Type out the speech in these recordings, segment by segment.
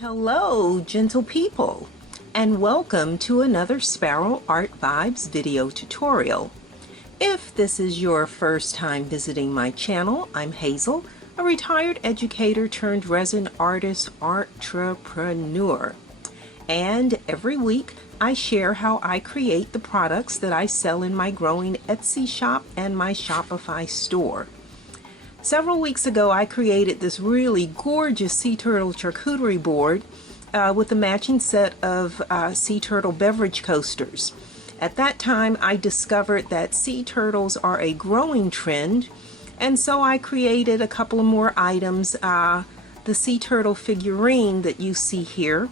Hello, gentle people, and welcome to another Sparrow Art Vibes video tutorial. If this is your first time visiting my channel, I'm Hazel, a retired educator turned resin artist entrepreneur. And every week I share how I create the products that I sell in my growing Etsy shop and my Shopify store. Several weeks ago, I created this really gorgeous sea turtle charcuterie board with a matching set of sea turtle beverage coasters. At that time, I discovered that sea turtles are a growing trend, and so I created a couple of more items. The sea turtle figurine that you see here,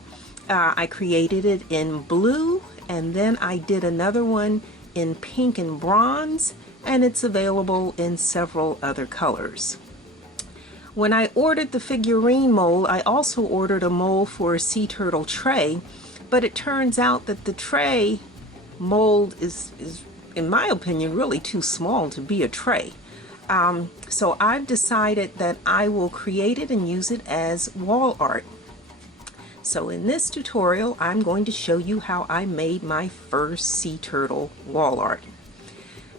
I created it in blue, and then I did another one in pink and bronze, and it's available in several other colors. When I ordered the figurine mold, I also ordered a mold for a sea turtle tray, but it turns out that the tray mold is in my opinion, really too small to be a tray. So I've decided that I will create it and use it as wall art. So in this tutorial, I'm going to show you how I made my first sea turtle wall art.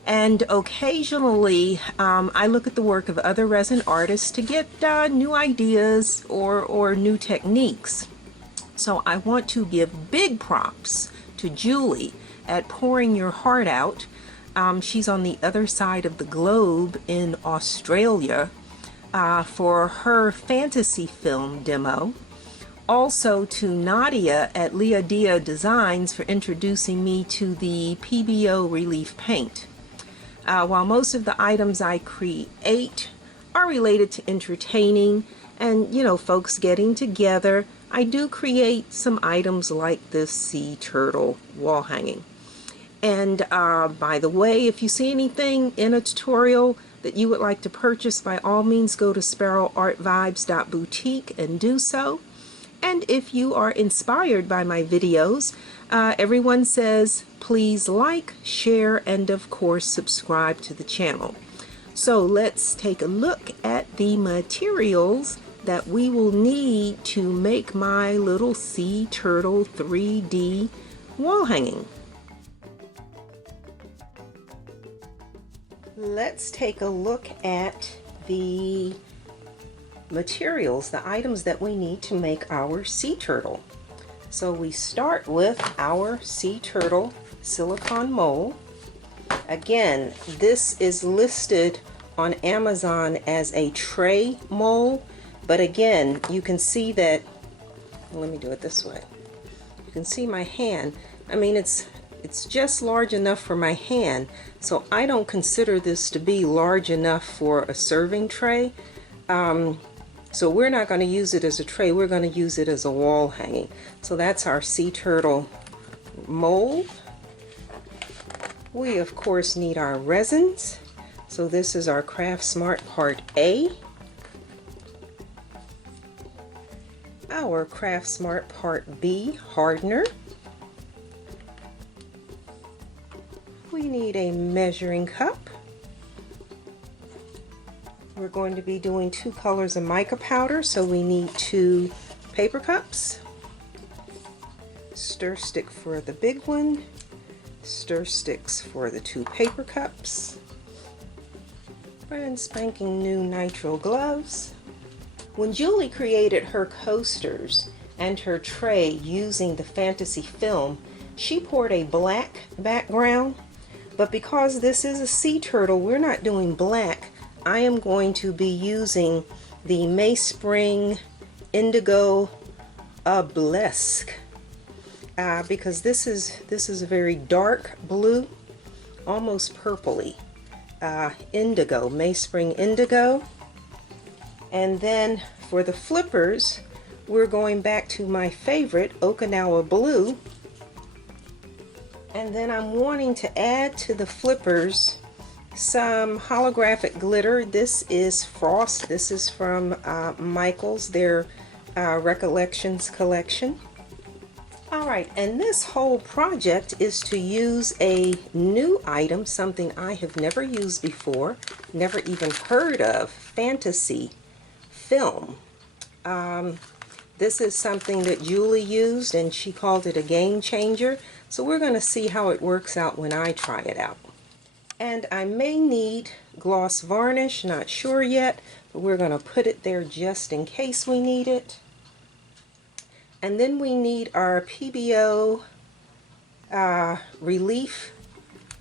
And occasionally I look at the work of other resin artists to get new ideas or new techniques. So I want to give big props to Julie at Pouring Your Heart Out. She's on the other side of the globe in Australia for her fantasy film demo. Also to Nadia at Leodia Designs for introducing me to the PBO relief paint. While most of the items I create are related to entertaining and, you know, folks getting together, I do create some items like this sea turtle wall hanging. And by the way, if you see anything in a tutorial that you would like to purchase, by all means go to sparrowartvibes.boutique and do so. And if you are inspired by my videos, everyone says please like, share, and of course subscribe to the channel. So let's take a look at the materials that we will need to make my little sea turtle 3D wall hanging. Let's take a look at the materials, the items that we need to make our sea turtle. So we start with our sea turtle silicone mold. Again, this is listed on Amazon as a tray mold, but again, you can see that, let me do it this way. You can see my hand. I mean, it's just large enough for my hand, so I don't consider this to be large enough for a serving tray. So we're not going to use it as a tray, we're going to use it as a wall hanging. So that's our sea turtle mold. We of course need our resins. So this is our Craft Smart Part A. Our Craft Smart Part B hardener. We need a measuring cup. We're going to be doing 2 colors of mica powder, so we need 2 paper cups. Stir stick for the big one. Stir sticks for the 2 paper cups. Brand spanking new nitrile gloves. When Julie created her coasters and her tray using the fantasy film, she poured a black background, but because this is a sea turtle, we're not doing black. I am going to be using the Mayspring Indigo Blesque because this is a very dark blue, almost purpley indigo, Mayspring Indigo. And then for the flippers, we're going back to my favorite, Okinawa Blue. And then I'm wanting to add to the flippers some holographic glitter. This is Frost. This is from Michaels, their Recollections collection. Alright, and this whole project is to use a new item, something I have never used before, never even heard of, fantasy film. This is something that Julie used and she called it a game changer. So we're going to see how it works out when I try it out. And I may need gloss varnish, not sure yet, but we're going to put it there just in case we need it. And then we need our PBO relief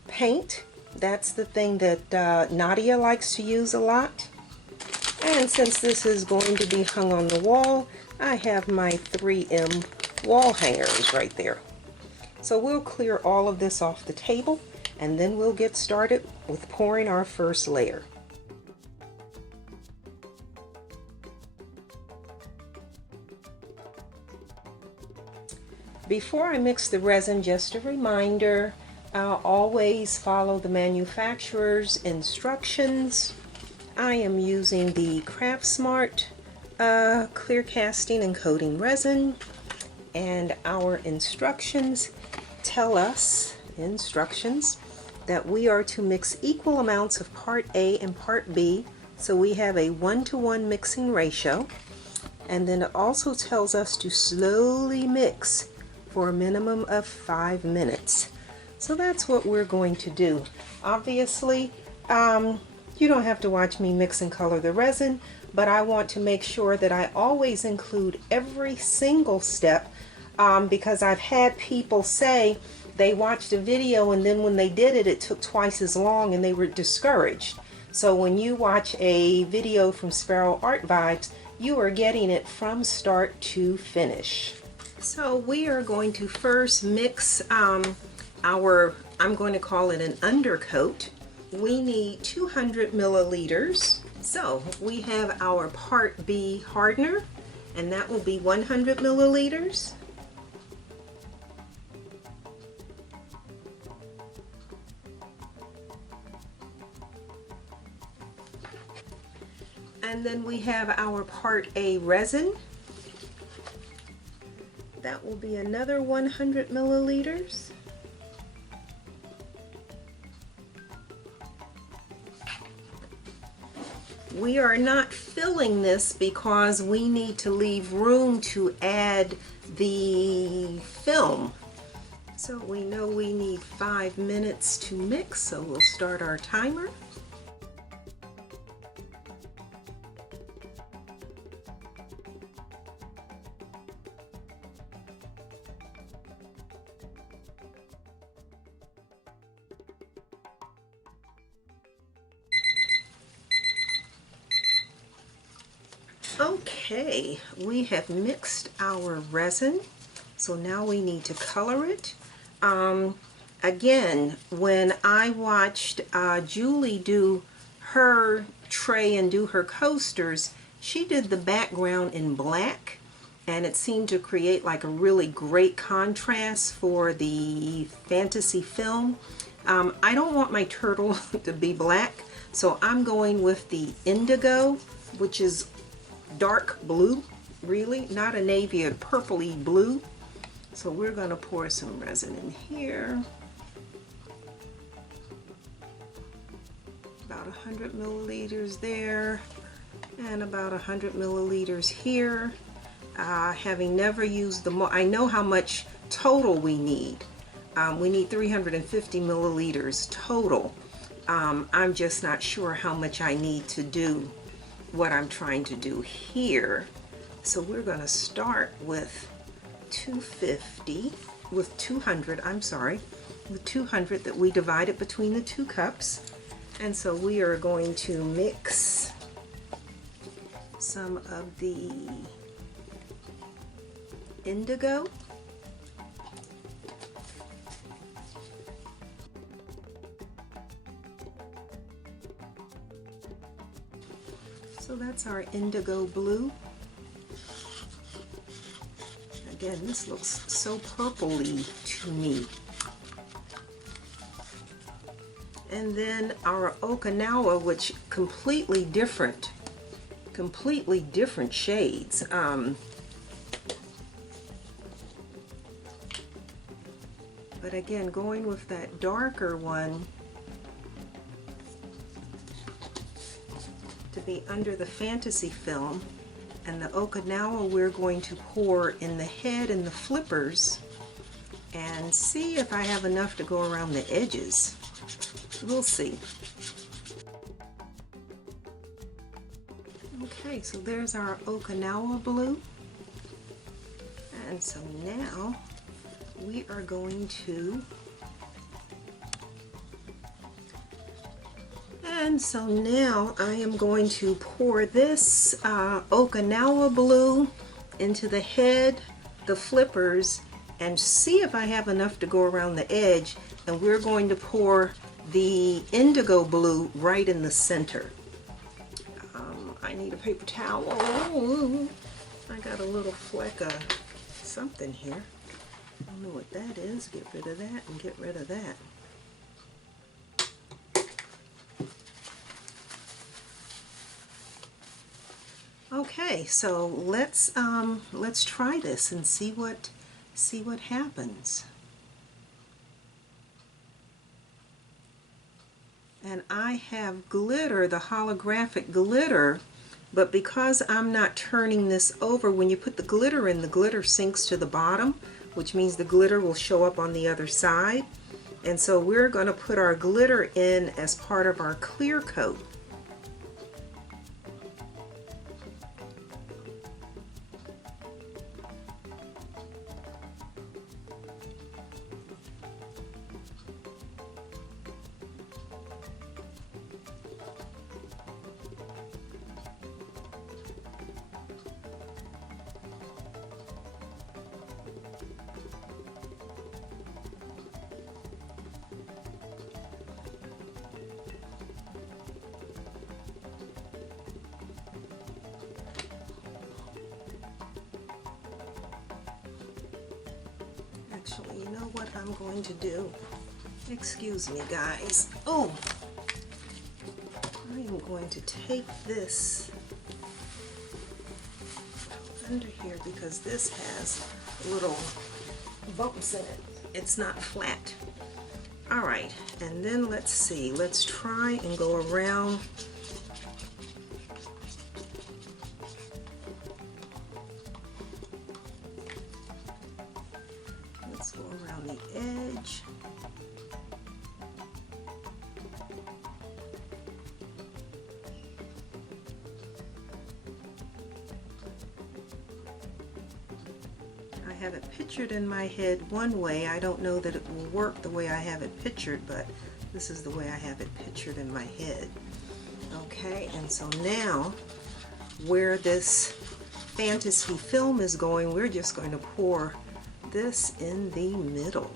paint. That's the thing that Nadia likes to use a lot. And since this is going to be hung on the wall, I have my 3M wall hangers right there. So we'll clear all of this off the table and then we'll get started with pouring our first layer. Before I mix the resin, just a reminder, always follow the manufacturer's instructions. I am using the Craft Smart clear casting and coating resin, and our instructions tell us that we are to mix equal amounts of part A and part B, so we have a 1-to-1 mixing ratio. And then it also tells us to slowly mix for a minimum of 5 minutes. So that's what we're going to do. Obviously, you don't have to watch me mix and color the resin, but I want to make sure that I always include every single step, because I've had people say they watched a video and then when they did it, it took twice as long and they were discouraged. So when you watch a video from Sparrow Art Vibes, you are getting it from start to finish. So we are going to first mix I'm going to call it an undercoat. We need 200 milliliters. So we have our part B hardener, and that will be 100 milliliters. And then we have our part A resin. That will be another 100 milliliters. We are not filling this because we need to leave room to add the film. So we know we need 5 minutes to mix, so we'll start our timer. Okay, we have mixed our resin, so now we need to color it. Again, when I watched Julie do her tray and do her coasters, she did the background in black, and it seemed to create like a really great contrast for the fantasy film. I don't want my turtle to be black, so I'm going with the indigo, which is dark blue, really, not a navy, a purpley blue. So we're going to pour some resin in here. About 100 milliliters there, and about 100 milliliters here. Having never used the mold, I know how much total we need. We need 350 milliliters total. I'm just not sure how much I need to do what I'm trying to do here. So we're going to start with 200 that we divided between the 2 cups. And so we are going to mix some of the indigo. So that's our indigo blue. Again, this looks so purpley to me. And then our Okinawa, which completely different shades. But again, going with that darker one to be under the fantasy film, and the Okinawa we're going to pour in the head and the flippers and see if I have enough to go around the edges. We'll see. Okay, so there's our Okinawa blue. And so now we are going to, I am going to pour this Okinawa blue into the head, the flippers, and see if I have enough to go around the edge. And we're going to pour the indigo blue right in the center. I need a paper towel. I got a little fleck of something here. I don't know what that is. Get rid of that and get rid of that. Okay, so let's try this and see what happens. And I have glitter, the holographic glitter, but because I'm not turning this over, when you put the glitter in, the glitter sinks to the bottom, which means the glitter will show up on the other side. And so we're going to put our glitter in as part of our clear coat. Actually, you know what I'm going to do? Excuse me, guys. Oh, I am going to take this under here because this has little bumps in it. It's not flat. All right, and then let's see. Let's try and go around. Let's go around the edge. I have it pictured in my head one way. I don't know that it will work the way I have it pictured, but this is the way I have it pictured in my head. Okay, and so now where this fantasy film is going, we're just going to pour this in the middle.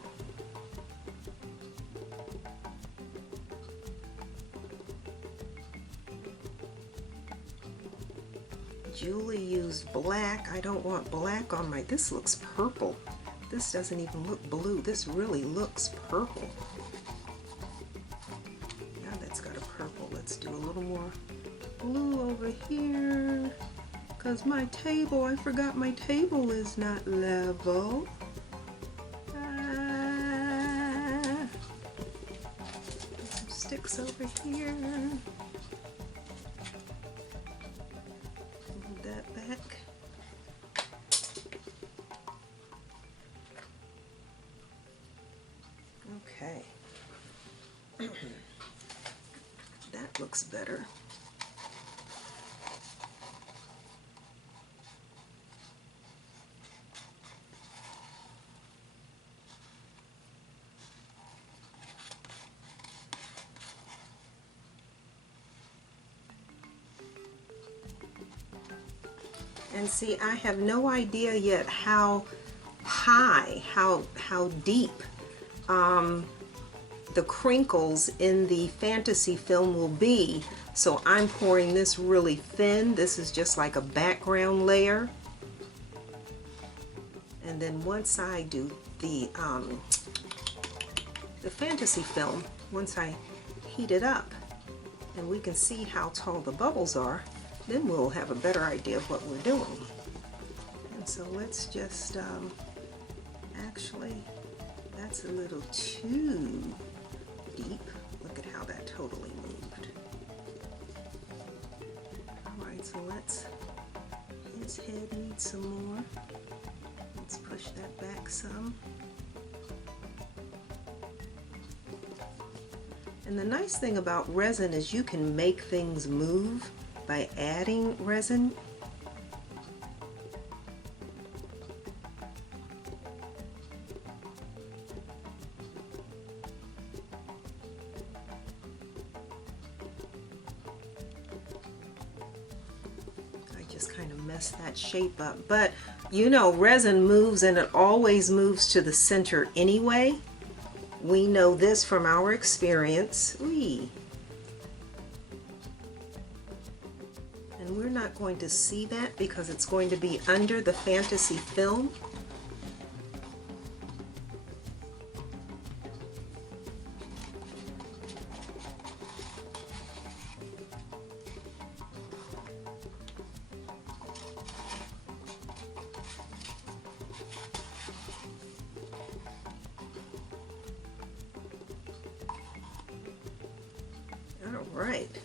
Julie used black. I don't want black on my, this looks purple. This doesn't even look blue. This really looks purple. Yeah, that's got a purple. Let's do a little more blue over here. Because my table, I forgot my table is not level. Some sticks over here. Move that back. Okay. That looks better. And see, I have no idea yet how high, how deep the crinkles in the fantasy film will be. So I'm pouring this really thin. This is just like a background layer. And then once I do the fantasy film, once I heat it up and we can see how tall the bubbles are, then we'll have a better idea of what we're doing. And so let's just, actually, that's a little too deep. Look at how that totally moved. All right, so his head needs some more. Let's push that back some. And the nice thing about resin is you can make things move by adding resin. I just kind of messed that shape up, but you know resin moves and it always moves to the center anyway. We know this from our experience. And we're not going to see that because it's going to be under the fantasy film. Alright,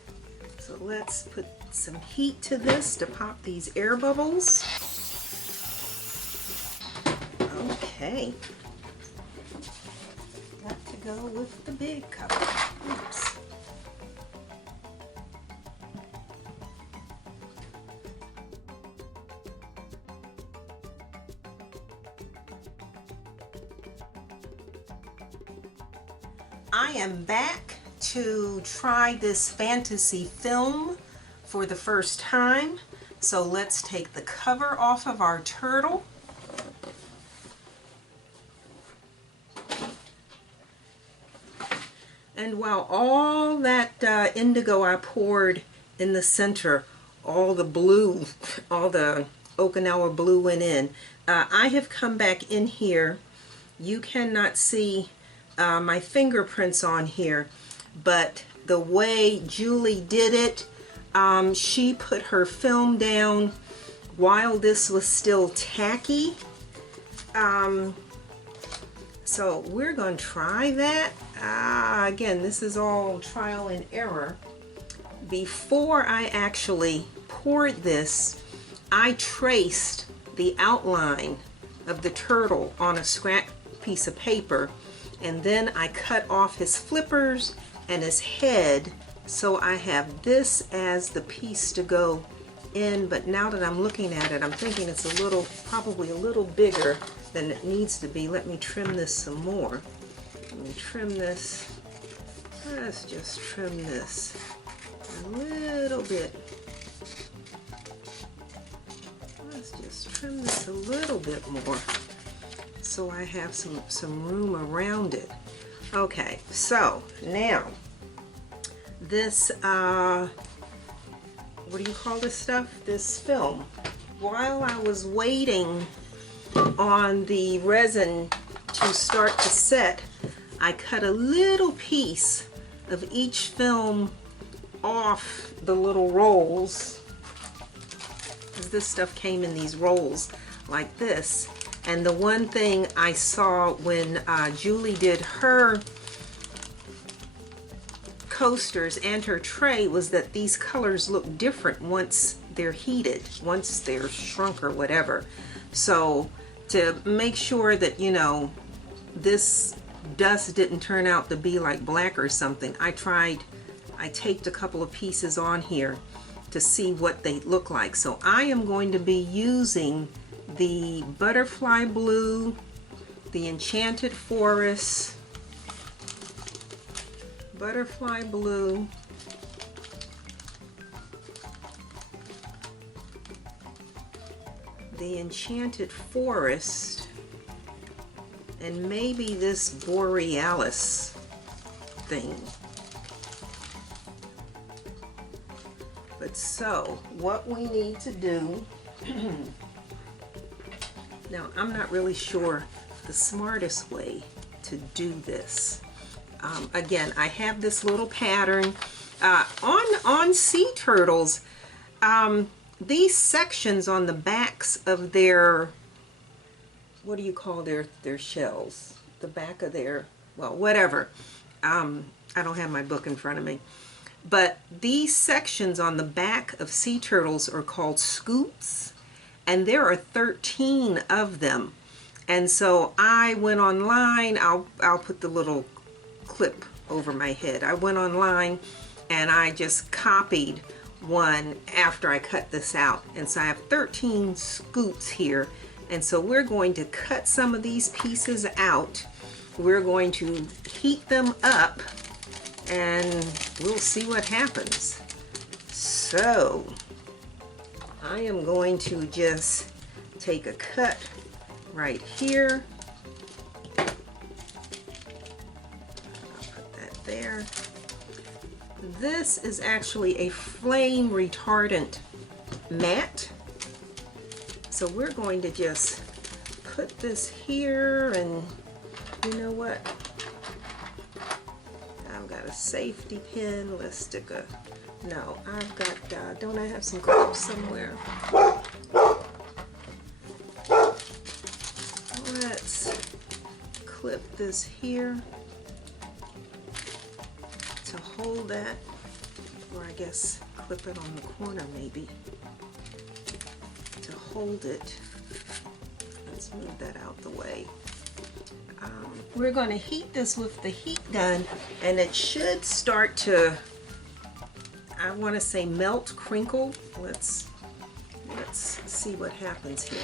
so let's put some heat to this to pop these air bubbles. Okay, got to go with the big cup. Oops. I am back to try this fantasy film for the first time. So let's take the cover off of our turtle. And while all that indigo I poured in the center, all the blue, all the Okinawa blue went in, I have come back in here. You cannot see my fingerprints on here, but the way Julie did it, she put her film down while this was still tacky. So we're going to try that. Again, this is all trial and error. Before I actually poured this, I traced the outline of the turtle on a scrap piece of paper, and then I cut off his flippers and his head, so I have this as the piece to go in. But now that I'm looking at it, I'm thinking it's a little, probably a little bigger than it needs to be. Let me trim this some more. Let me trim this. Let's just trim this a little bit. Let's just trim this a little bit more so I have some room around it. Okay, so now this, what do you call this stuff? This film. While I was waiting on the resin to start to set, I cut a little piece of each film off the little rolls, because this stuff came in these rolls like this. And the one thing I saw when Julie did her coasters and her tray was that these colors look different once they're heated, once they're shrunk or whatever. So to make sure that, you know, this dust didn't turn out to be like black or something, I taped a couple of pieces on here to see what they look like. So I am going to be using the butterfly blue, the enchanted forest, butterfly blue, the enchanted forest, and maybe this borealis thing. good. So what we need to do, now I'm not really sure the smartest way to do this. Again, I have this little pattern on sea turtles. These sections on the backs of their, what do you call their shells? The back of their, well, whatever. I don't have my book in front of me. But these sections on the back of sea turtles are called scutes, and there are 13 of them. And so I went online, I'll put the little clip over my head. I went online and I just copied one after I cut this out. And so I have 13 scutes here. And so we're going to cut some of these pieces out. We're going to heat them up and we'll see what happens. So I am going to just take a cut right here. I'll put that there. This is actually a flame retardant mat. So we're going to just put this here, and you know what? I've got a safety pin. Let's stick a, no, I've got, don't I have some clips somewhere? Let's clip this here to hold that, or I guess clip it on the corner maybe to hold it. Let's move that out the way. We're going to heat this with the heat gun, and it should start to, I want to say, melt, crinkle. Let's see what happens here.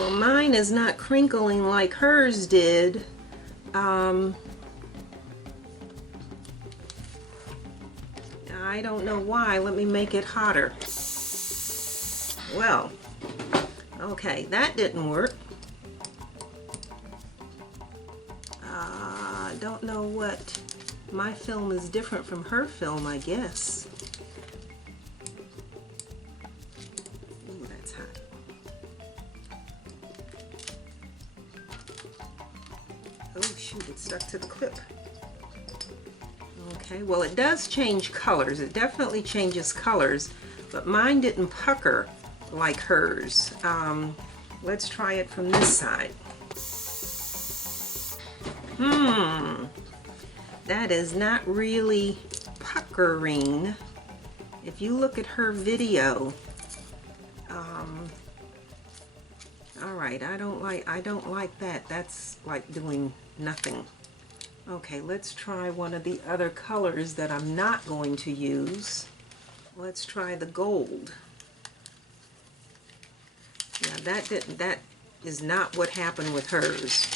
Well, mine is not crinkling like hers did. I don't know why. Let me make it hotter. Well, okay, that didn't work. I don't know what, my film is different from her film, I guess. Ooh, that's hot. Oh shoot, it stuck to the clip. Okay, well, it does change colors. It definitely changes colors, but mine didn't pucker like hers. Let's try it from this side. That is not really puckering. If you look at her video, all right, I don't like that. That's like doing nothing. Okay, let's try one of the other colors that I'm not going to use. Let's try the gold. Yeah, that is not what happened with hers.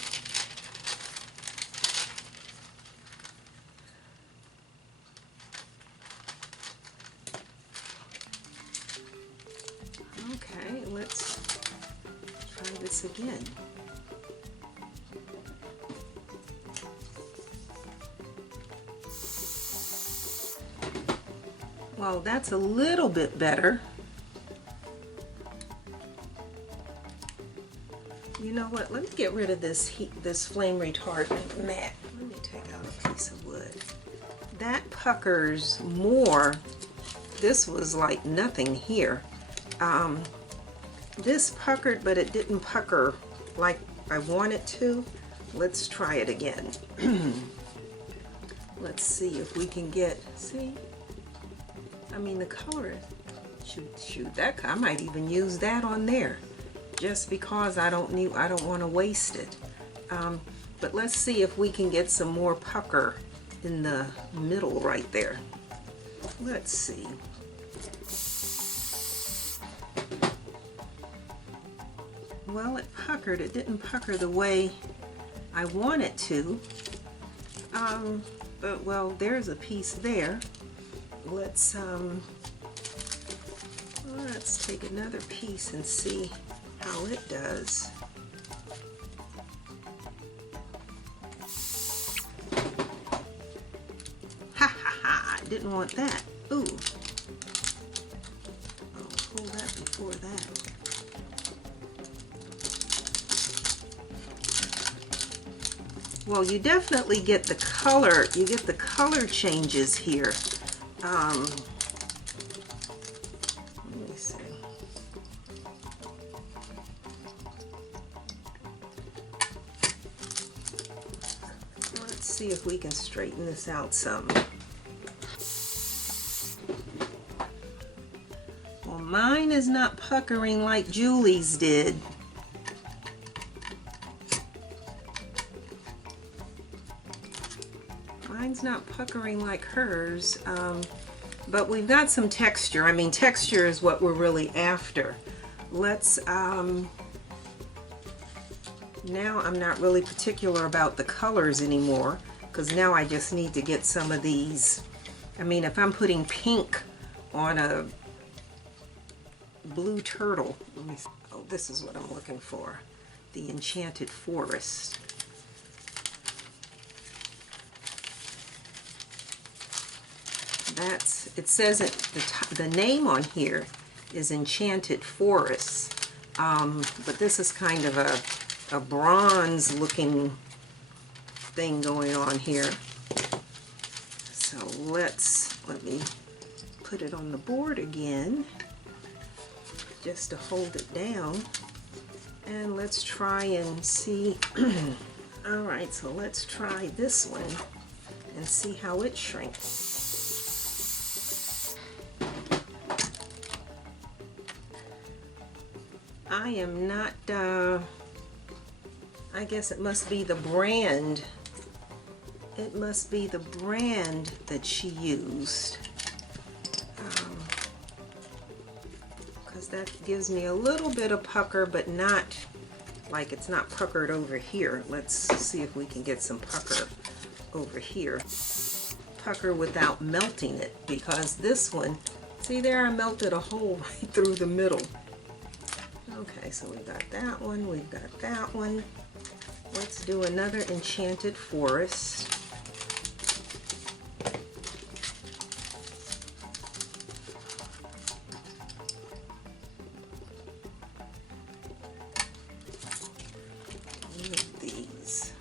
Okay, let's try this again. Well, that's a little bit better. You know what? Let me get rid of this flame retardant mat. Let me take out a piece of wood. That puckers more. This was like nothing here. This puckered, but it didn't pucker like I want it to. Let's try it again. Let's see if we can get, see? I mean, the color, shoot, that I might even use that on there, just because I don't want to waste it. But let's see if we can get some more pucker in the middle right there. Let's see. Well, it puckered. It didn't pucker the way I want it to. But well, there's a piece there. Let's take another piece and see how it does. didn't want that. Ooh. I'll pull that before that. Well, you definitely get the color, changes here. Let me see. Let's see if we can straighten this out some. Well, mine is not puckering like Julie's did. Mine's not puckering like hers, but we've got some texture. I mean, texture is what we're really after. Let's, now I'm not really particular about the colors anymore, because now I just need to get some of these. I mean, if I'm putting pink on a blue turtle, let me see. Oh, this is what I'm looking for, the Enchanted Forest. It says it, the name on here is Enchanted Forest, but this is kind of a bronze looking thing going on here. So let me put it on the board again just to hold it down, and let's try and see. All right, so let's try this one and see how it shrinks. I am not, I guess it must be the brand. It must be the brand that she used. Because that gives me a little bit of pucker, but not, like it's not puckered over here. Let's see if we can get some pucker over here. Pucker without melting it, because this one, see there, I melted a hole right through the middle. Okay, so we've got that one, we've got that one. Let's do another Enchanted Forest. One of these.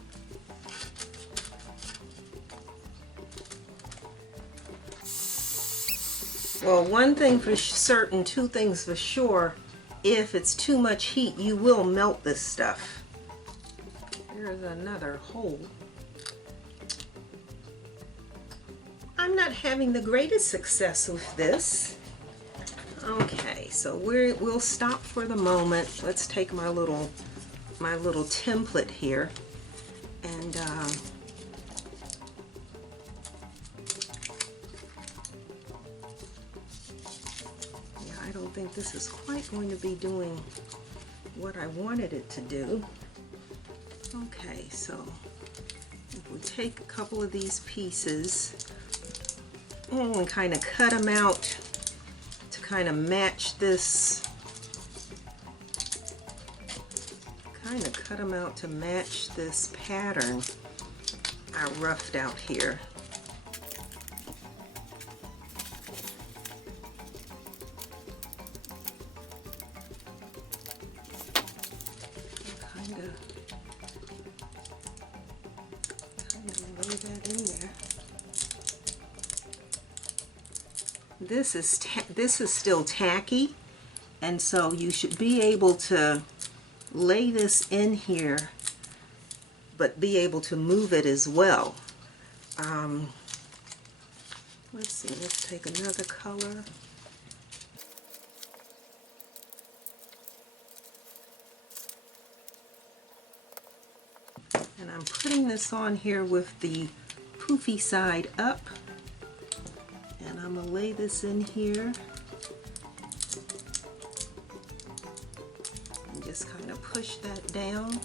Well, one thing for certain, two things for sure. If it's too much heat, you will melt this stuff. There's another hole. I'm not having the greatest success with this. Okay, so we'll stop for the moment. Let's take my little template here, and I don't think this is quite going to be doing what I wanted it to do. Okay, so if we take a couple of these pieces and kind of cut them out to kind of match this, pattern I roughed out here. Lay that in there. This is still tacky, and so you should be able to lay this in here, but be able to move it as well. Let's see, let's take another color. And I'm putting this on here with the poofy side up, and I'm going to lay this in here and just kind of push that down.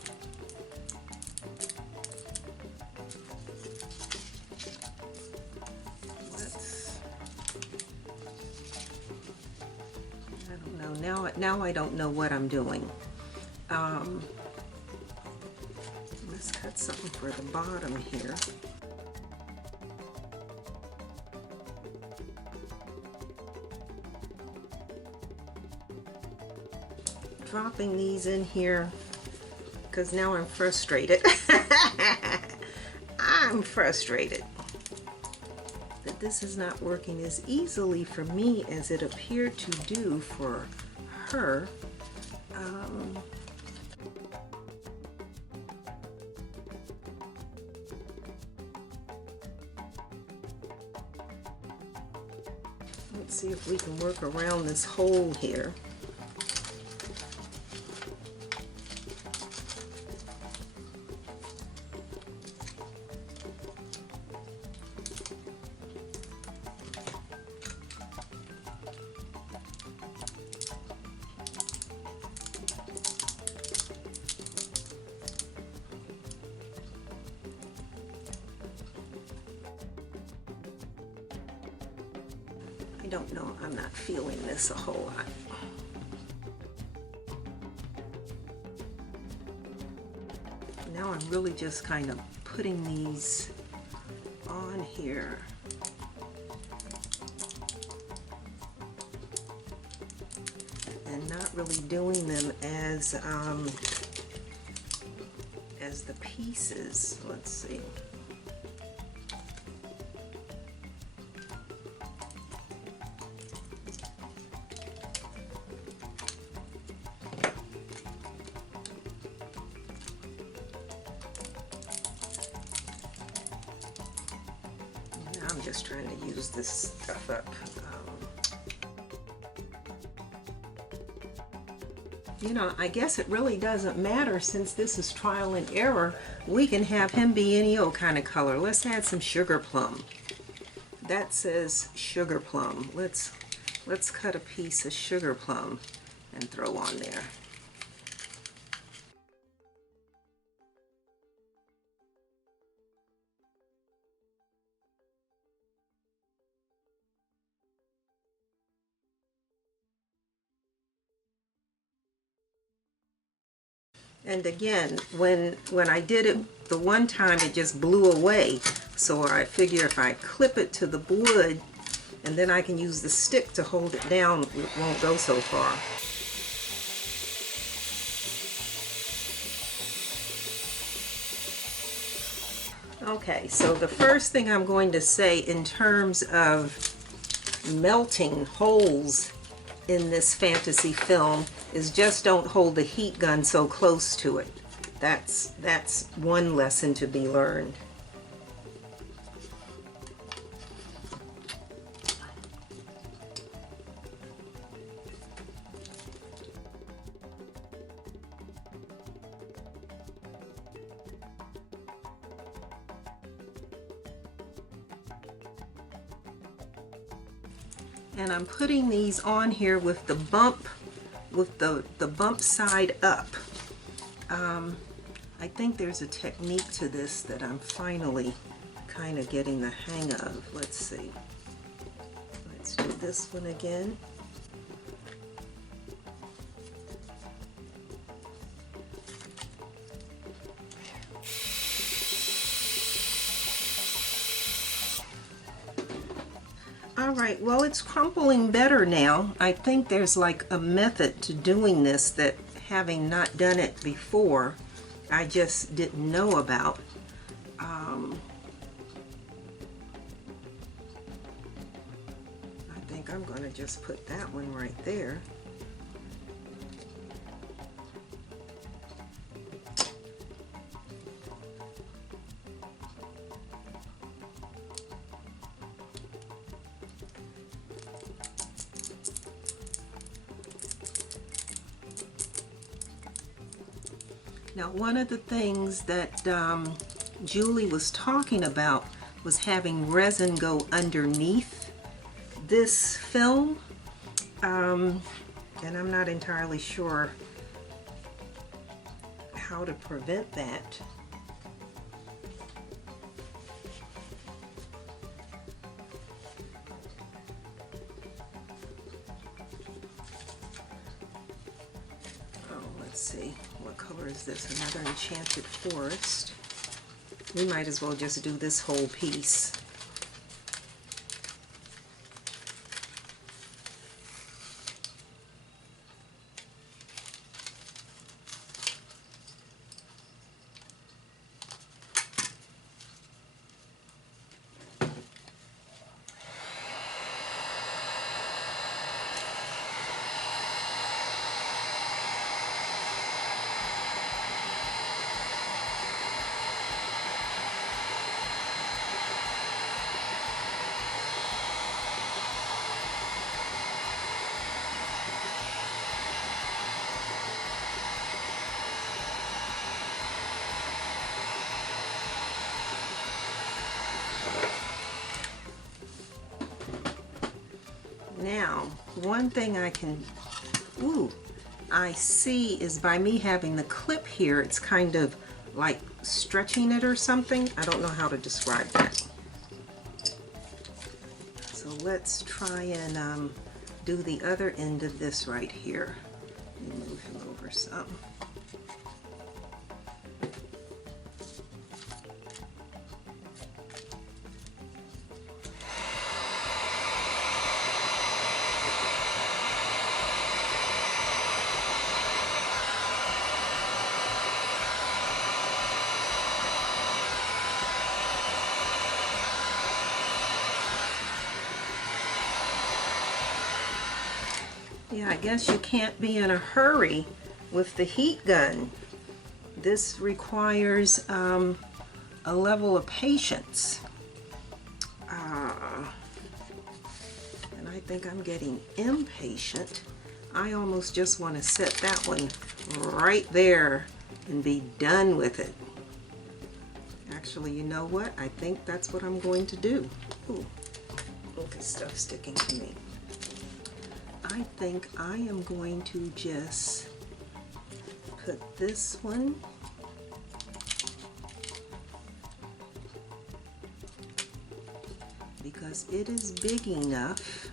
I don't know, now I don't know what I'm doing. Let's cut something for the bottom here. dropping these in here because now I'm frustrated. I'm frustrated that this is not working as easily for me as it appeared to do for her. Let's see if we can work around this hole here. I don't know, I'm not feeling this a whole lot. Now I'm really just kind of putting these on here. And not really doing them as the pieces. Let's see. I'm just trying to use this stuff up. You know, I guess it really doesn't matter since this is trial and error. We can have him be any old kind of color. Let's add some sugar plum. That says sugar plum. Let's cut a piece of sugar plum and throw on there. And again, when I did it the one time, it just blew away. So I figure if I clip it to the wood, and then I can use the stick to hold it down, it won't go so far. Okay, so the first thing I'm going to say in terms of melting holes in this fantasy film is just don't hold the heat gun so close to it. That's one lesson to be learned. And I'm putting these on here with the bump, with the bump side up. I think there's a technique to this that I'm finally kind of getting the hang of. Let's see. Let's do this one again. Alright, well, it's crumpling better now. I think there's like a method to doing this that, having not done it before, I just didn't know about. I think I'm going to just put that one right there. Now, one of the things that Julie was talking about was having resin go underneath this film, and I'm not entirely sure how to prevent that. Let's see, what color is this? Another enchanted forest. We might as well just do this whole piece. Now, one thing I see is by me having the clip here, it's kind of like stretching it or something. I don't know how to describe that. So let's try and do the other end of this right here. Let me move him over some. Yeah, I guess you can't be in a hurry with the heat gun. This requires a level of patience. And I think I'm getting impatient. I almost just want to set that one right there and be done with it. Actually, you know what? I think that's what I'm going to do. Ooh, look at stuff sticking to me. I think I am going to just put this one because it is big enough.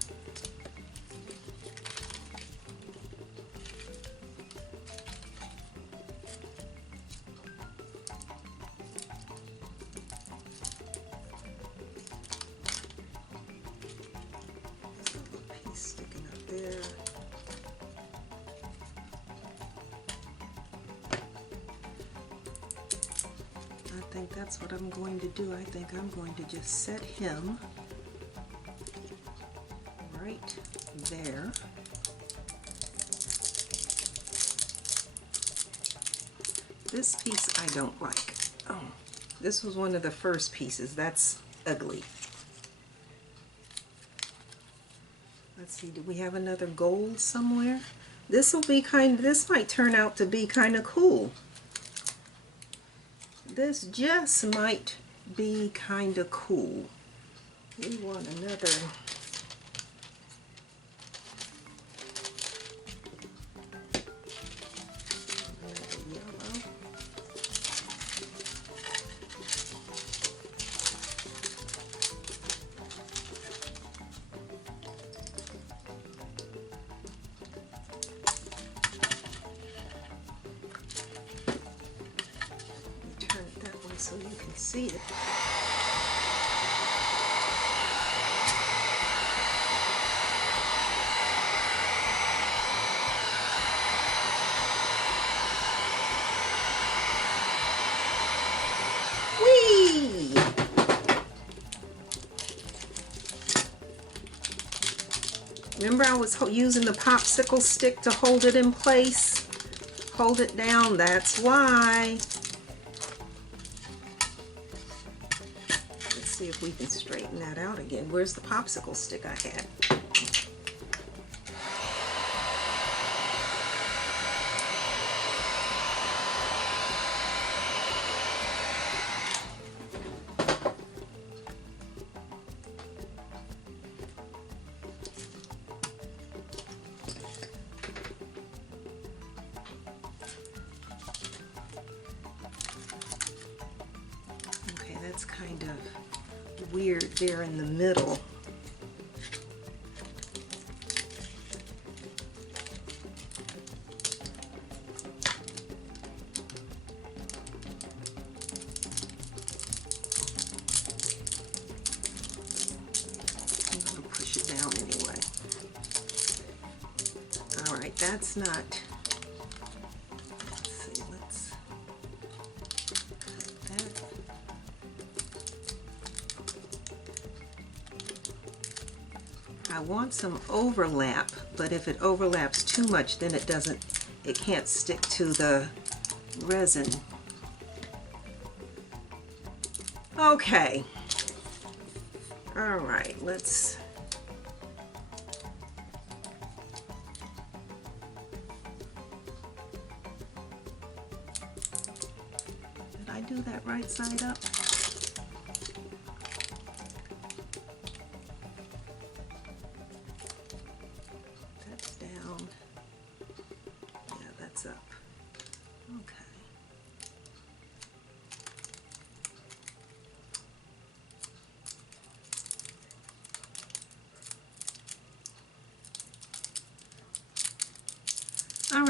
I think that's what I'm going to do. I think I'm going to just set him right there. This piece I don't like. Oh, this was one of the first pieces. That's ugly. Let's see, do we have another gold somewhere? This might turn out to be kind of cool. This just might be kind of cool. We want another yellow. Turn it that way so you can see it. Whee! Remember I was using the popsicle stick to hold it in place? Hold it down, that's why. Let's see if we can straighten that out again. Where's the popsicle stick I had? Okay, that's kind of weird there in the middle. I'm going to push it down anyway. All right, that's not. Let's see, let's cut that. I want some overlap, but if it overlaps too much, then it can't stick to the resin. Okay. All right, let's. Did I do that right side up?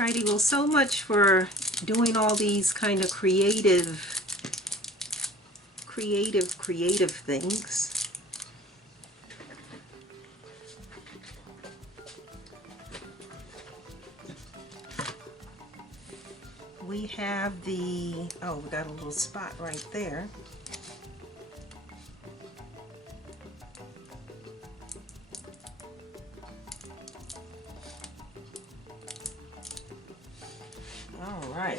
Alrighty, well, so much for doing all these kind of creative things. We have the, oh, we got a little spot right there. All right.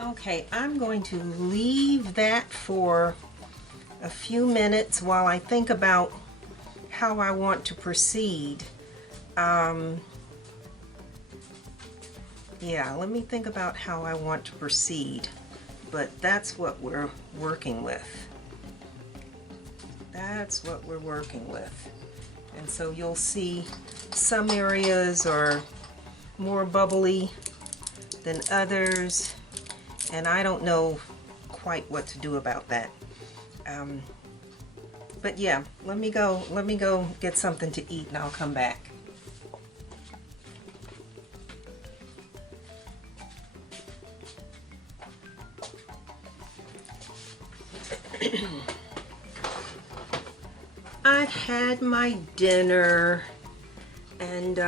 Okay, I'm going to leave that for a few minutes while I think about how I want to proceed. Yeah, let me think about how I want to proceed, but that's what we're working with. That's what we're working with. And so you'll see some areas are more bubbly than others, and I don't know quite what to do about that. But yeah, let me go get something to eat and I'll come back. I've had my dinner and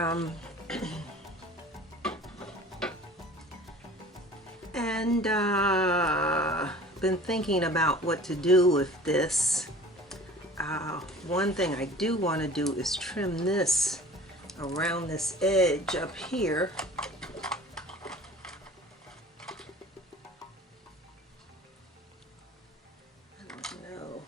been thinking about what to do with this. One thing I do want to do is trim this around this edge up here. I don't know.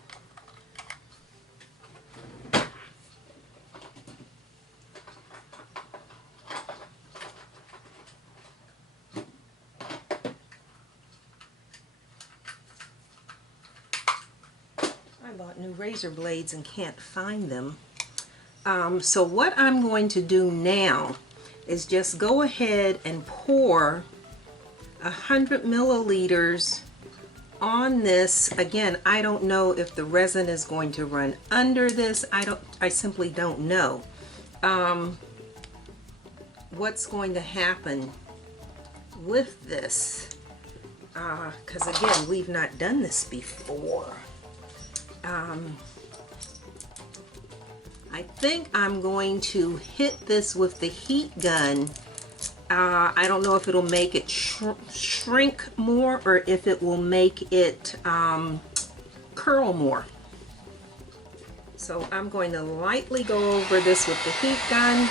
I bought new razor blades and can't find them. So what I'm going to do now is just go ahead and pour 100 milliliters on this. Again, I don't know if the resin is going to run under this. I simply don't know what's going to happen with this, because again, we've not done this before. I think I'm going to hit this with the heat gun. I don't know if it'll make it shrink more or if it will make it curl more. So I'm going to lightly go over this with the heat gun.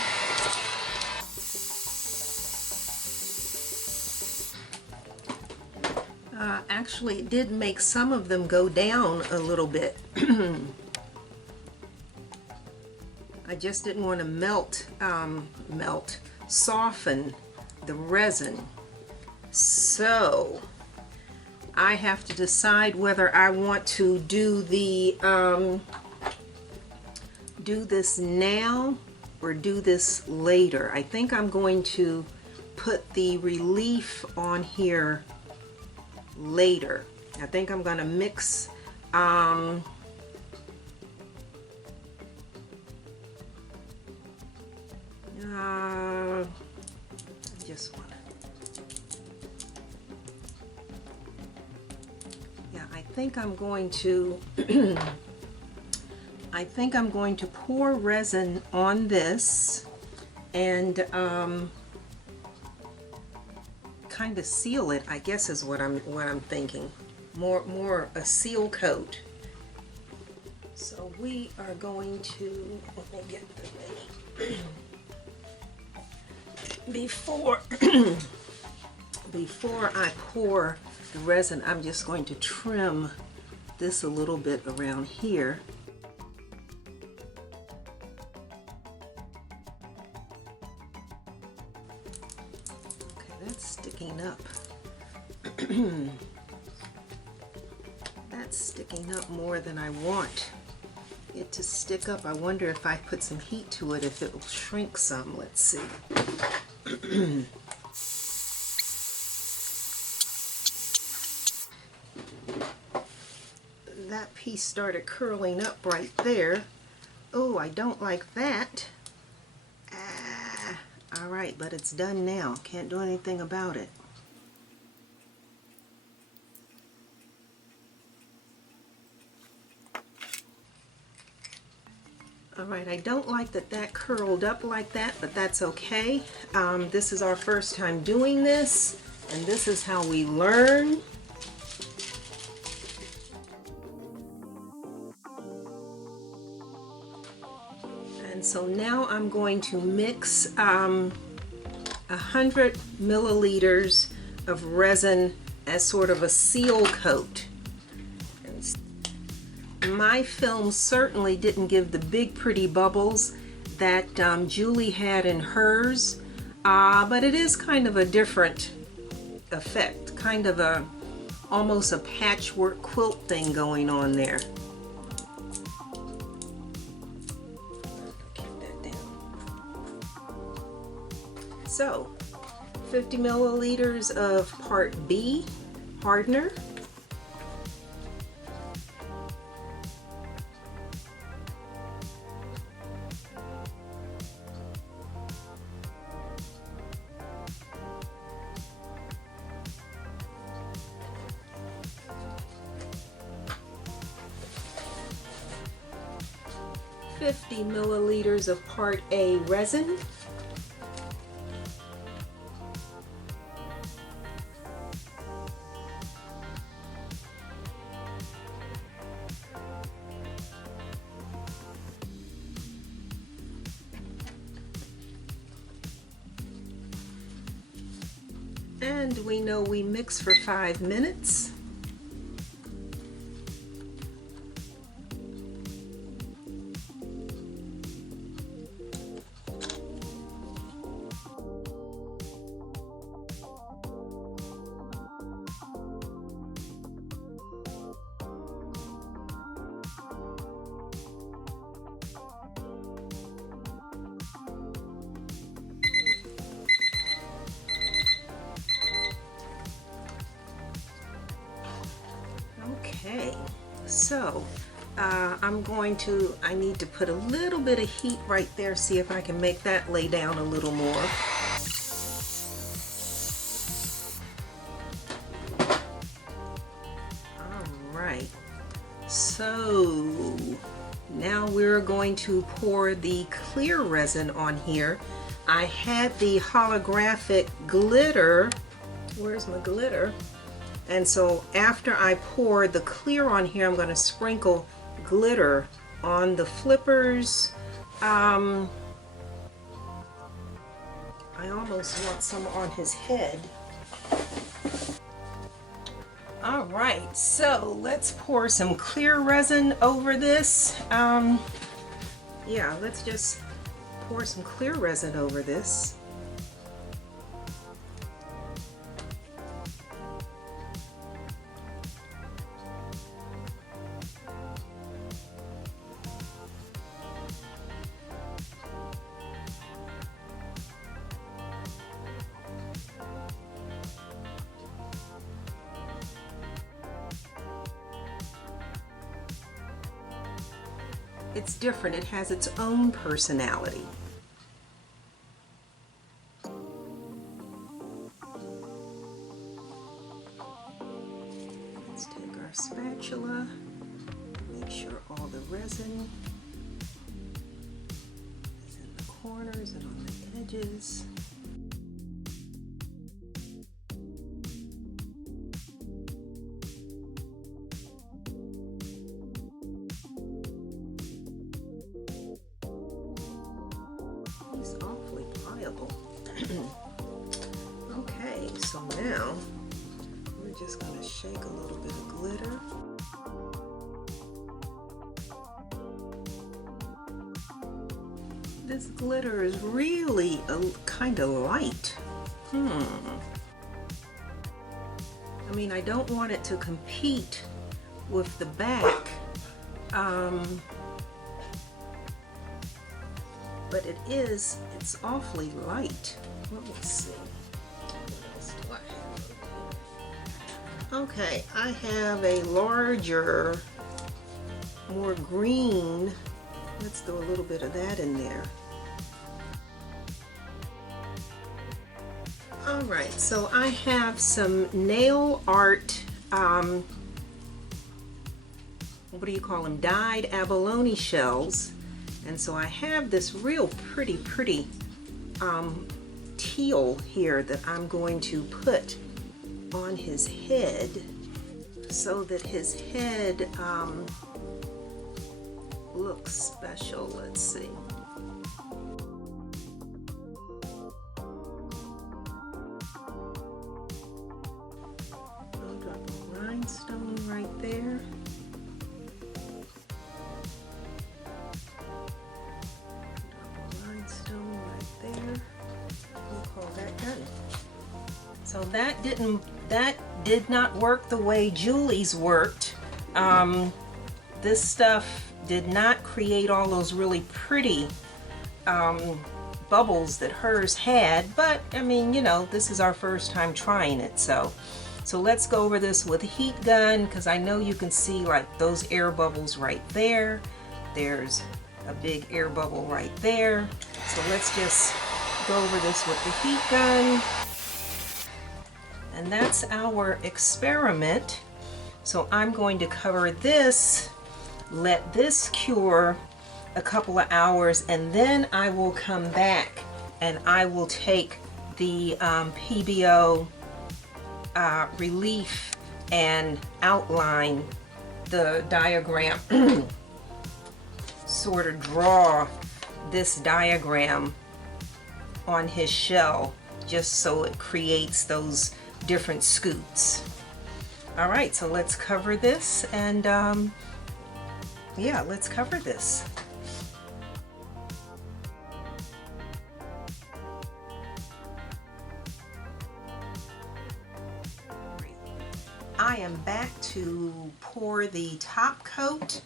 Actually, it did make some of them go down a little bit. I just didn't want to soften the resin. So I have to decide whether I want to do the do this now or do this later. I think I'm going to put the relief on here later. I think I'm going to mix just want to, yeah, I think I'm going to I think I'm going to pour resin on this and kind of seal it, I guess is what I'm thinking. more a seal coat. So we are going to, let me get the mini. Before I pour the resin, I'm just going to trim this a little bit around here. Okay, that's sticking up. That's sticking up more than I want it to stick up. I wonder if I put some heat to it, if it will shrink some. Let's see. That piece started curling up right there. Oh, I don't like that. All right, but it's done now. Can't do anything about it. All right, I don't like that curled up like that, but that's okay. This is our first time doing this, and this is how we learn. And so now I'm going to mix 100 milliliters of resin as sort of a seal coat. My film certainly didn't give the big pretty bubbles that Julie had in hers, but it is kind of a different effect, kind of almost a patchwork quilt thing going on there. Keep that down. So 50 milliliters of part B hardener. $50 milliliters of part A resin. And we know we mix for 5 minutes. Okay, so I need to put a little bit of heat right there, see if I can make that lay down a little more. All right, so now we're going to pour the clear resin on here. I had the holographic glitter. Where's my glitter? And so after I pour the clear on here, I'm going to sprinkle glitter on the flippers. I almost want some on his head. All right, so let's pour some clear resin over this. Yeah, let's just pour some clear resin over this. It's different, it has its own personality. Let's take our spatula, make sure all the resin is in the corners and on the edges. level. Okay, so now we're just going to shake a little bit of glitter. This glitter is really kind of light. I mean, I don't want it to compete with the back, but it's awfully light. Let me see. What else do I have? Okay, I have a larger, more green. Let's throw a little bit of that in there. All right, so I have some nail art, what do you call them, dyed abalone shells. And so I have this real pretty teal here that I'm going to put on his head so that his head looks special. Let's see. I'll drop a rhinestone right there. So that did not work the way Julie's worked. This stuff did not create all those really pretty bubbles that hers had, but I mean, you know, this is our first time trying it. So let's go over this with a heat gun, because I know you can see like those air bubbles right there. There's a big air bubble right there. So let's just go over this with the heat gun. And that's our experiment. So I'm going to cover this, let this cure a couple of hours, and then I will come back and I will take the PBO relief and outline the diagram, sort of draw this diagram on his shell just so it creates those different scutes. All right, so let's cover this, and yeah, let's cover this. I am back to pour the top coat.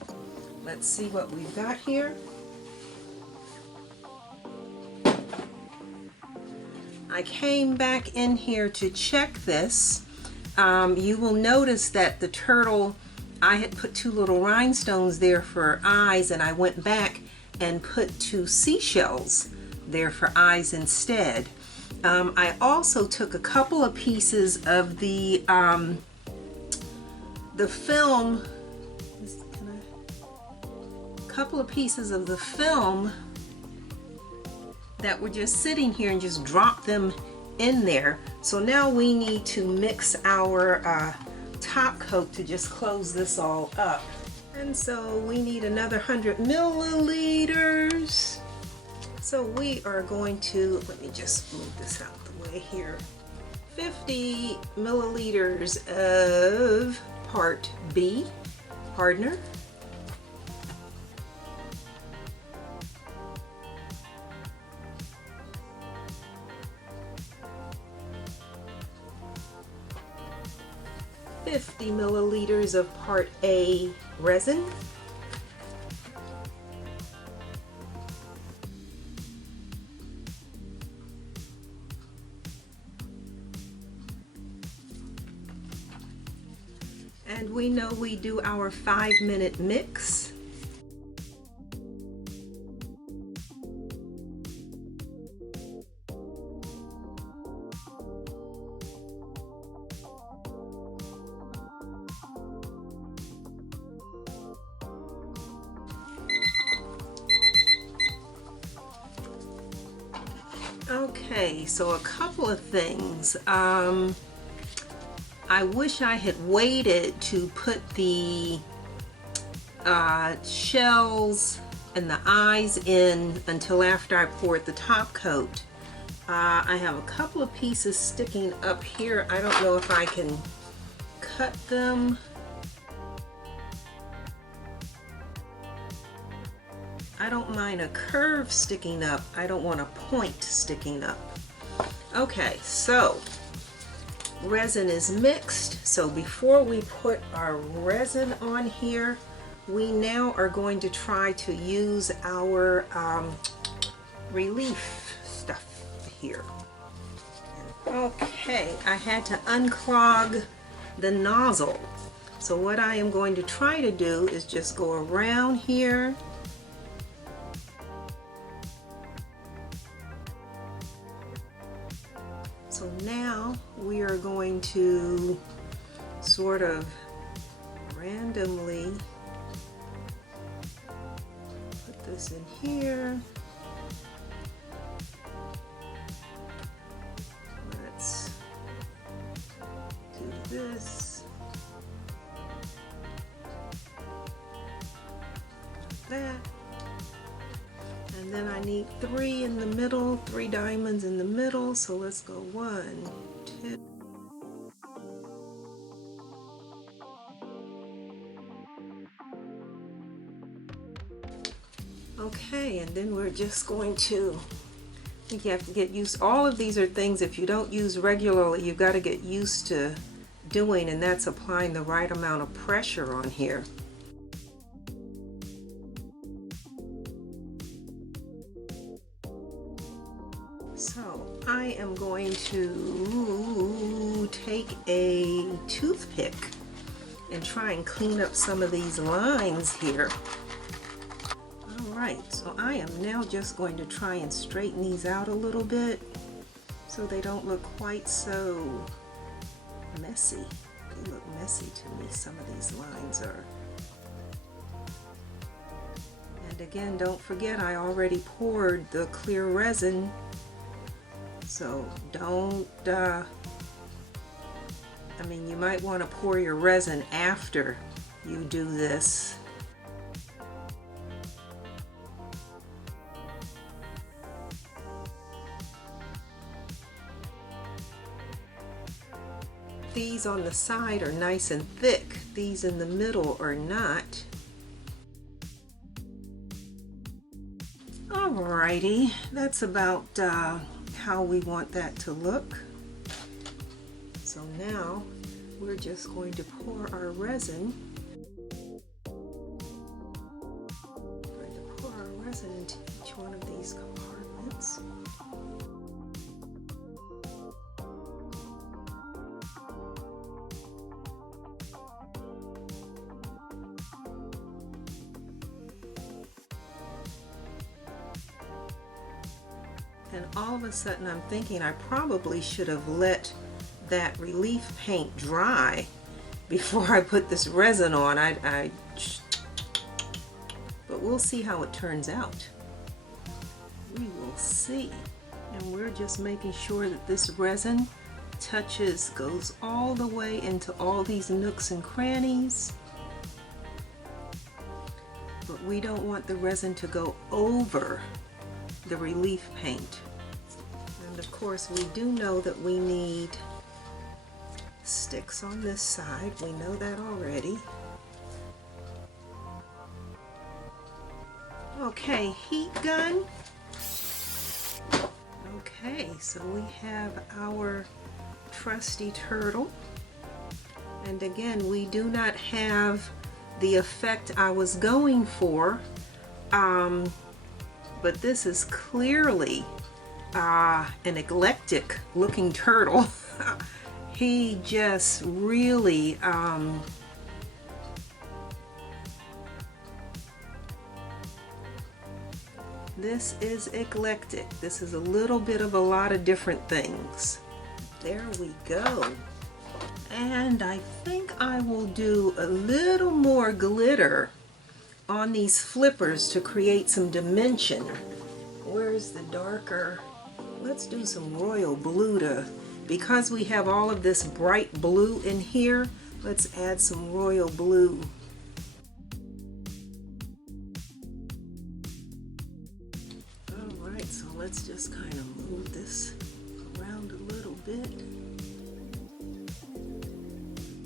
Let's see what we've got here. I came back in here to check this. You will notice that the turtle, I had put 2 little rhinestones there for eyes, and I went back and put 2 seashells there for eyes instead. I also took a couple of pieces of the film, couple of pieces of the film that were just sitting here, and just drop them in there. So now we need to mix our top coat to just close this all up. And so we need another 100 milliliters. So we are going to, let me just move this out the way here. 50 milliliters of Part B hardener. $50 milliliters of Part A resin. And we know we do our 5-minute mix. Okay, so a couple of things. I wish I had waited to put the shells and the eyes in until after I poured the top coat. I have a couple of pieces sticking up here. I don't know if I can cut them. I don't mind a curve sticking up. I don't want a point sticking up. Okay, so resin is mixed. So before we put our resin on here, we now are going to try to use our relief stuff here. Okay, I had to unclog the nozzle. So what I am going to try to do is just go around here. So now we are going to sort of randomly put this in here. Let's do this. Like that. And then I need 3 in the middle, 3 diamonds in the middle. So let's go 1, 2. Okay, and then we're just going to, I think you have to get used, all of these are things if you don't use regularly, you've got to get used to doing, and that's applying the right amount of pressure on here. So I am going to take a toothpick and try and clean up some of these lines here. Alright, so I am now just going to try and straighten these out a little bit so they don't look quite so messy. They look messy to me, some of these lines are. And again, don't forget I already poured the clear resin. So don't, I mean, you might want to pour your resin after you do this. These on the side are nice and thick. These in the middle are not. Alrighty, that's about how we want that to look. So now we're just going to pour our resin. We're going to pour our resin into each one of these compartments. And all of a sudden I'm thinking I probably should have let that relief paint dry before I put this resin on. But we'll see how it turns out. We will see. And we're just making sure that this resin goes all the way into all these nooks and crannies. But we don't want the resin to go over the relief paint. And of course we do know that we need sticks on this side. We know that already. Okay, heat gun. Okay, so we have our trusty turtle. And again, we do not have the effect I was going for. But this is clearly an eclectic looking turtle. He just really this is eclectic. This is a little bit of a lot of different things. There we go. And I think I will do a little more glitter on these flippers to create some dimension. Where's the darker? Let's do some royal blue because we have all of this bright blue in here, let's add some royal blue. Alright, so let's just kind of move this bit.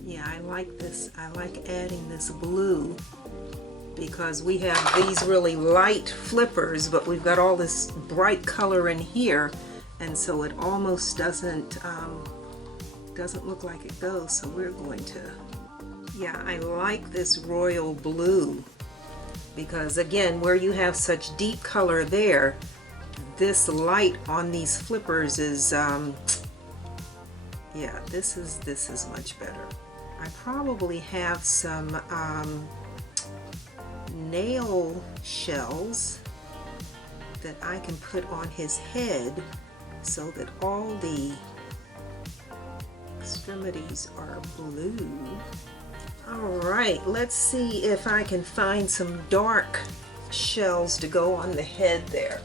Yeah, I like this. I like adding this blue because we have these really light flippers, but we've got all this bright color in here, and so it almost doesn't look like it goes. So we're going to, yeah, I like this royal blue because again, where you have such deep color there, this light on these flippers is, yeah, this is much better. I probably have some nail shells that I can put on his head so that all the extremities are blue. Alright, let's see if I can find some dark shells to go on the head there.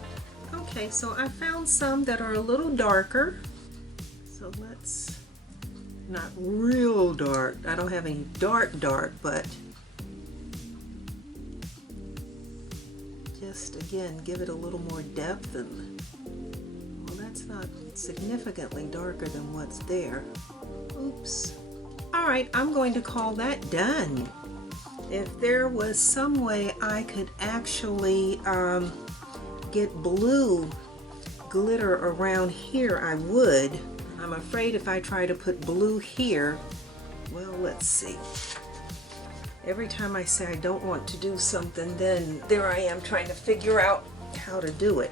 Okay, so I found some that are a little darker. So let's, not real dark. I don't have any dark, but just again, give it a little more depth. And well, that's not significantly darker than what's there. Oops. Alright, I'm going to call that done. If there was some way I could actually get blue glitter around here, I would. I'm afraid if I try to put blue here, well, let's see. Every time I say I don't want to do something, then there I am trying to figure out how to do it.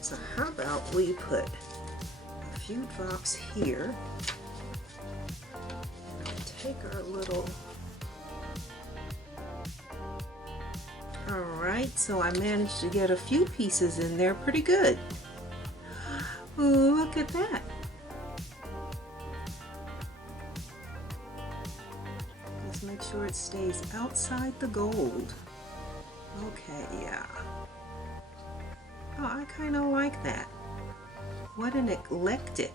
So how about we put a few drops here, and take our little, alright, so I managed to get a few pieces in there pretty good. Ooh, look at that. Just make sure it stays outside the gold. Okay, yeah. Oh, I kind of like that. What an eclectic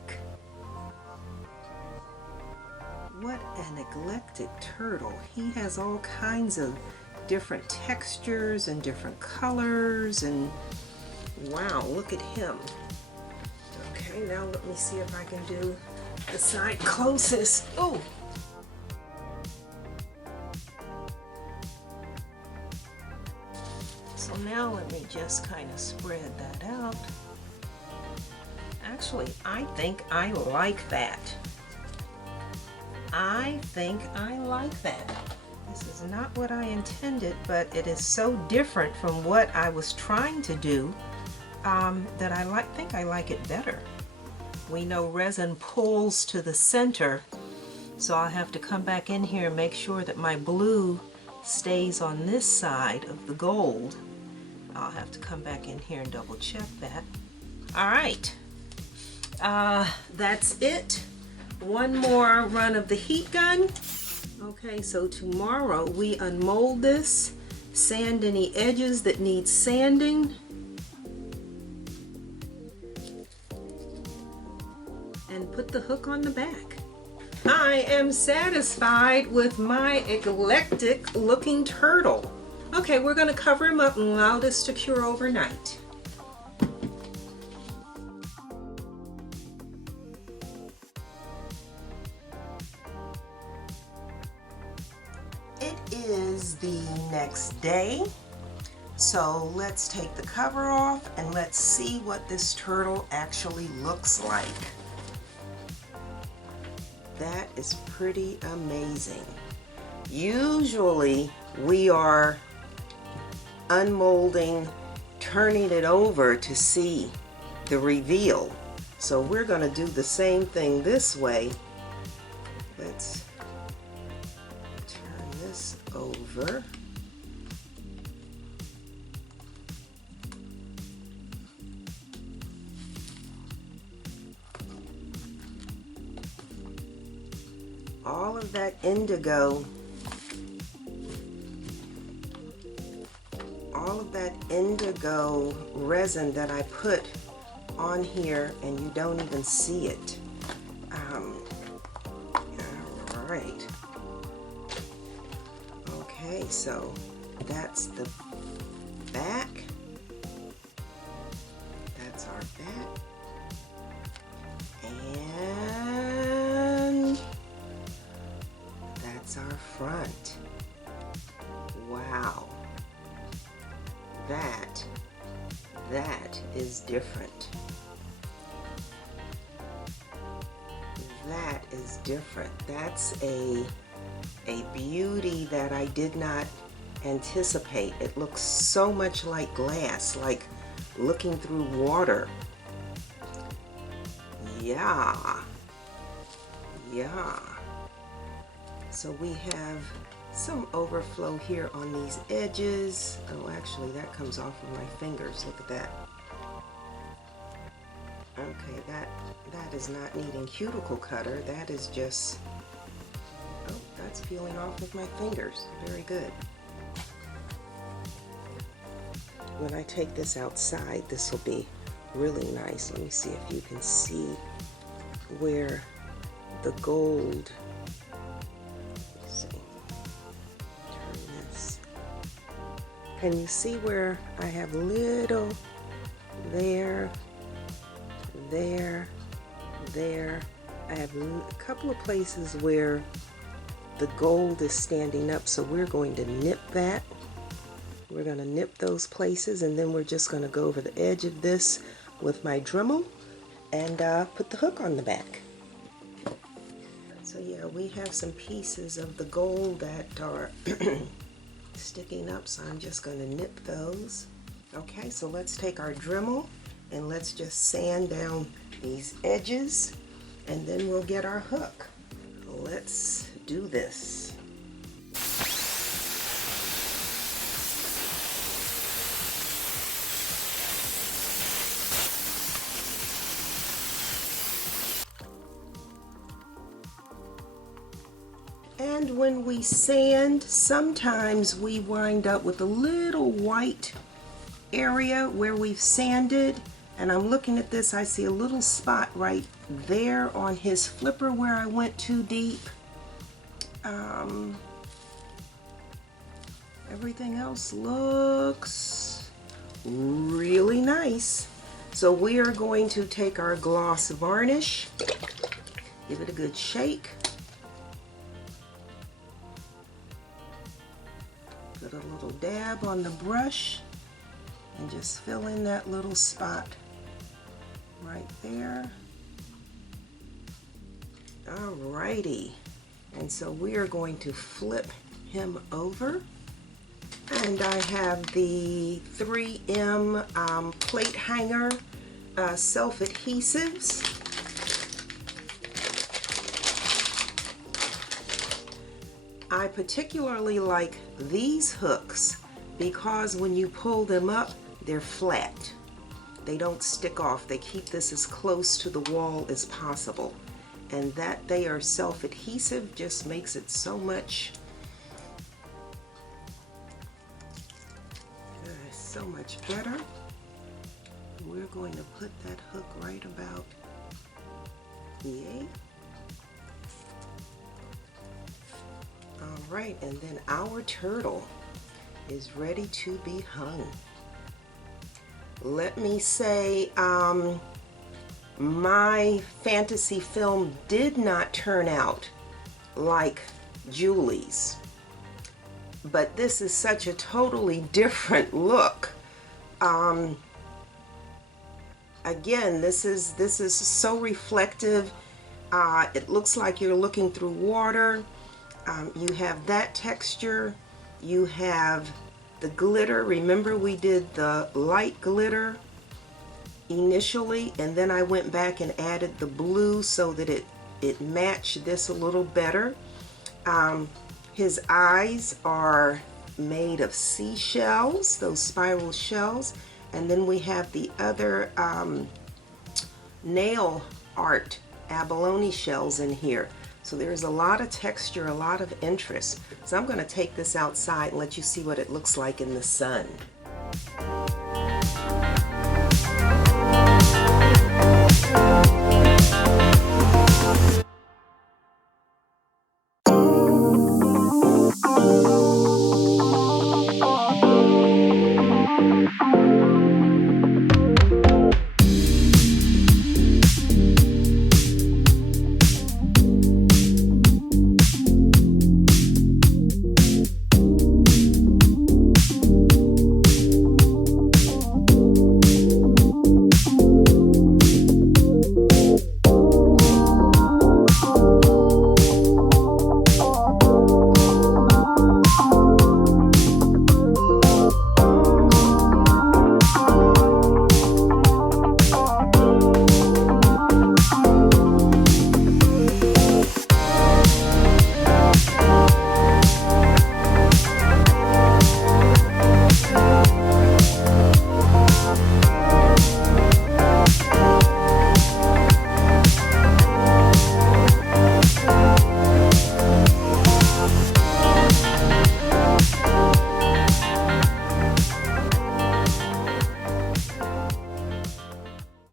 turtle. He has all kinds of different textures and different colors, and wow, look at him. Okay, now let me see if I can do the side closest. Oh! So now let me just kind of spread that out. Actually, I think I like that. I think I like that. This is not what I intended, but it is so different from what I was trying to do that I think I like it better. We know resin pulls to the center, so I'll have to come back in here and make sure that my blue stays on this side of the gold. I'll have to come back in here and double check that. Alright, that's it. One more run of the heat gun. Okay, so tomorrow we unmold this, sand any edges that need sanding, and put the hook on the back. I am satisfied with my eclectic looking turtle. Okay, we're going to cover him up and allow this to cure overnight. It is the next day, so let's take the cover off and let's see what this turtle actually looks like. That is pretty amazing. Usually we are unmolding, turning it over to see the reveal. So we're going to do the same thing this way. Let's turn this over. All of that indigo, resin that I put on here, and you don't even see it. All right. Okay, so that's the back. That's our back. And front. Wow. That is different. That is different. That's a beauty that I did not anticipate. It looks so much like glass, like looking through water. Yeah. So we have some overflow here on these edges. Oh, actually that comes off of my fingers. Look at that. Okay, that is not needing cuticle cutter. That is just, oh, that's peeling off with my fingers. Very good. When I take this outside, this will be really nice. Let me see if you can see where the gold, let's see, turn this. Can you see where I have little there, there. I have a couple of places where the gold is standing up, so we're going to nip that. We're going to nip those places, and then we're just going to go over the edge of this with my Dremel and put the hook on the back. So yeah, we have some pieces of the gold that are sticking up, so I'm just going to nip those. Okay, so let's take our Dremel and let's just sand down these edges, and then we'll get our hook. Let's do this. And when we sand, sometimes we wind up with a little white area where we've sanded, and I'm looking at this, I see a little spot right there on his flipper where I went too deep. Everything else looks really nice. So we are going to take our gloss varnish, give it a good shake, put a little dab on the brush, and just fill in that little spot right there. Alrighty, and so we are going to flip him over, and I have the 3M plate hanger self-adhesives. I particularly like these hooks because when you pull them up, they're flat. They don't stick off. They keep this as close to the wall as possible. And that they are self-adhesive just makes it so much better. We're going to put that hook right about here. All right, and then our turtle is ready to be hung. Let me say, my fantasy film did not turn out like Julie's, but this is such a totally different look. Again, this is so reflective. It looks like you're looking through water. You have that texture. You have the glitter. Remember, we did the light glitter initially, and then I went back and added the blue so that it matched this a little better. His eyes are made of seashells, those spiral shells, and then we have the other nail art abalone shells in here. So there's a lot of texture, a lot of interest. So I'm going to take this outside and let you see what it looks like in the sun.